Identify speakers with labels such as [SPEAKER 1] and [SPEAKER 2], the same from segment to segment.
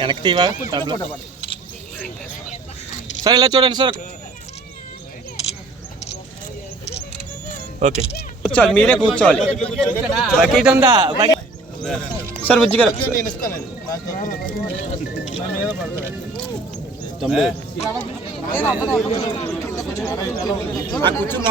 [SPEAKER 1] వెనక్కి తీవా సార్ ఇలా చూడండి సార్. ఓకే. కూర్చోవాలి మీరే కూర్చోవాలి. బకెట్ ఉందా? సార్ బుజ్జిగారు కూర్చున్నా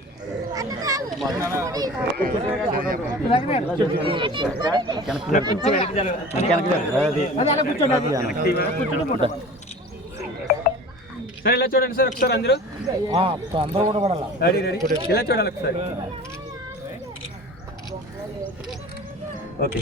[SPEAKER 1] సరే ఇలా చూడండి సార్ ఒకసారి అందరూ.
[SPEAKER 2] అందరూ కూడా పడాలా
[SPEAKER 1] రెడీ రెడీ. ఇలా చూడాలి ఒకసారి. ఓకే.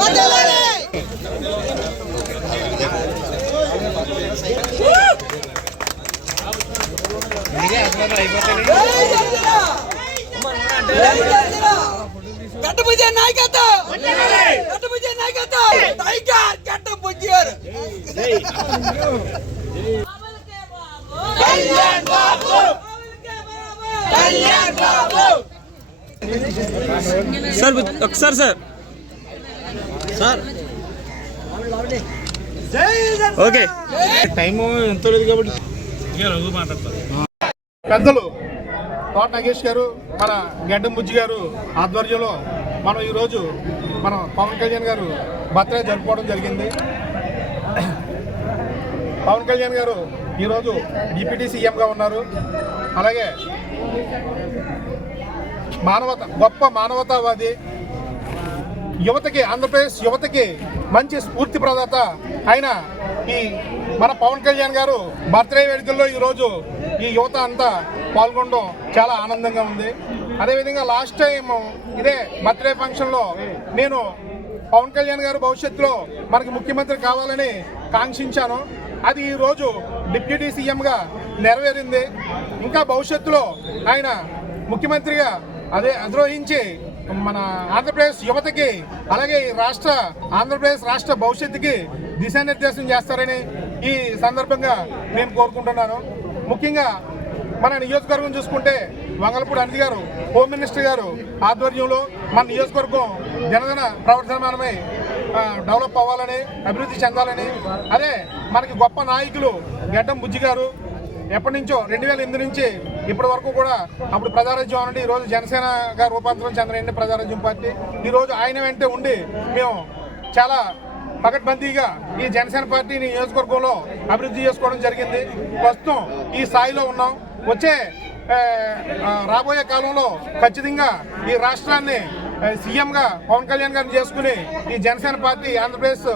[SPEAKER 2] వెళ్తే ఎలా పడుతుందిరా
[SPEAKER 3] గట్టపుజ నాయకత్వం గట్టపుజ నాయకత్వం టైగర్ గట్టపుజ కళ్యాణ్ బాబు కళ్యాణ్ బాబు
[SPEAKER 1] సార్ బుజ్జి- ఒకసారి సార్.
[SPEAKER 2] సార్.
[SPEAKER 1] ఓకే.
[SPEAKER 2] టైము ఎంత లేదు కాబట్టి.
[SPEAKER 4] పెద్దలు తోట నాగేష్ గారు మన గడ్డ బుజ్జి గారు ఆధ్వర్యంలో మనం ఈరోజు మన పవన్ కళ్యాణ్ గారు బర్త్డే జరుపుకోవడం జరిగింది. పవన్ కళ్యాణ్ గారు ఈరోజు డిప్యూటీ సీఎంగా ఉన్నారు. అలాగే మానవత గొప్ప మానవతావాది యువతకి ఆంధ్రప్రదేశ్ యువతకి మంచి స్ఫూర్తి ప్రదాత అయిన ఈ మన పవన్ కళ్యాణ్ గారు బర్త్డే వేడుకల్లో ఈరోజు ఈ యువత అంతా పాల్గొనడం చాలా ఆనందంగా ఉంది. అదేవిధంగా లాస్ట్ టైం ఇదే బర్త్డే ఫంక్షన్లో నేను పవన్ కళ్యాణ్ గారు భవిష్యత్తులో మనకి ముఖ్యమంత్రి కావాలని కాంక్షించాను. అది ఈరోజు డిప్యూటీ సీఎంగా నెరవేరింది. ఇంకా భవిష్యత్తులో ఆయన ముఖ్యమంత్రిగా అదే అధిరోహించి మన ఆంధ్రప్రదేశ్ యువతకి అలాగే రాష్ట్ర ఆంధ్రప్రదేశ్ రాష్ట్ర భవిష్యత్తుకి దిశానిర్దేశం చేస్తారని ఈ సందర్భంగా నేను కోరుకుంటున్నాను. ముఖ్యంగా మన నియోజకవర్గం చూసుకుంటే వంగలపూడి అనిల్ గారు హోమ్ మినిస్టర్ గారు ఆధ్వర్యంలో మన నియోజకవర్గం జనధన ప్రవర్తమానమై డెవలప్ అవ్వాలని అభివృద్ధి చెందాలని అదే మనకి గొప్ప నాయకులు గడ్డం బుజ్జి గారు ఎప్పటి నుంచో రెండు వేల ఎనిమిది నుంచి ఇప్పటి వరకు కూడా అప్పుడు ప్రజారాజ్యం అనండి ఈరోజు జనసేనగా రూపాంతరం చెందిన ప్రజారాజ్యం పార్టీ. ఈరోజు ఆయన వెంటే ఉండి మేము చాలా పకడ్బందీగా ఈ జనసేన పార్టీని నియోజకవర్గంలో అభివృద్ధి చేసుకోవడం జరిగింది. ప్రస్తుతం ఈ స్థాయిలో ఉన్నాం. వచ్చే రాబోయే కాలంలో ఖచ్చితంగా ఈ రాష్ట్రాన్ని సీఎంగా పవన్ కళ్యాణ్ గారిని చేసుకుని ఈ జనసేన పార్టీ ఆంధ్రప్రదేశ్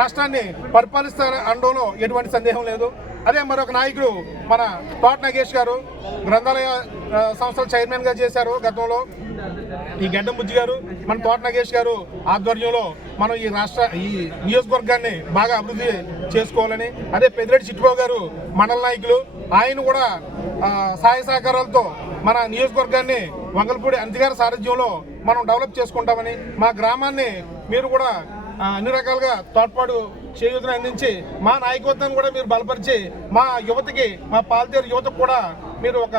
[SPEAKER 4] రాష్ట్రాన్ని పరిపాలిస్తారు అనడంలో ఎటువంటి సందేహం లేదు. అదే మరొక నాయకుడు మన తోట నాగేష్ గారు గ్రంథాలయ సంస్థల చైర్మన్గా చేశారు గతంలో. ఈ గడ్డం బుజ్జి గారు మన తోట నాగేష్ గారు ఆధ్వర్యంలో మనం ఈ రాష్ట్ర ఈ నియోజకవర్గాన్ని బాగా అభివృద్ధి చేసుకోవాలని అదే పెద్దిరెడ్డి చిట్టుబాబు గారు మండల నాయకులు ఆయన కూడా సహాయ సహకారాలతో మన నియోజకవర్గాన్ని వంగలపూడి అంతిగారి సారథ్యంలో మనం డెవలప్ చేసుకుంటామని మా గ్రామాన్ని మీరు కూడా అన్ని రకాలుగా తోడ్పాటు చేయూతను అందించి మా నాయకత్వాన్ని కూడా మీరు బలపరిచి మా యువతకి మా పాలతీరు యువతకు కూడా మీరు ఒక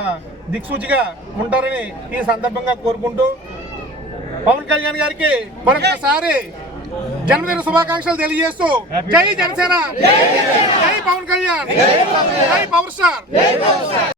[SPEAKER 4] దిక్సూచిగా ఉంటారని ఈ సందర్భంగా కోరుకుంటూ పవన్ కళ్యాణ్ గారికి మరొకసారి జన్మదిన శుభాకాంక్షలు తెలియజేస్తూ జై జనసేన! జై పవన్ కళ్యాణ్! జై పవర్ స్టార్!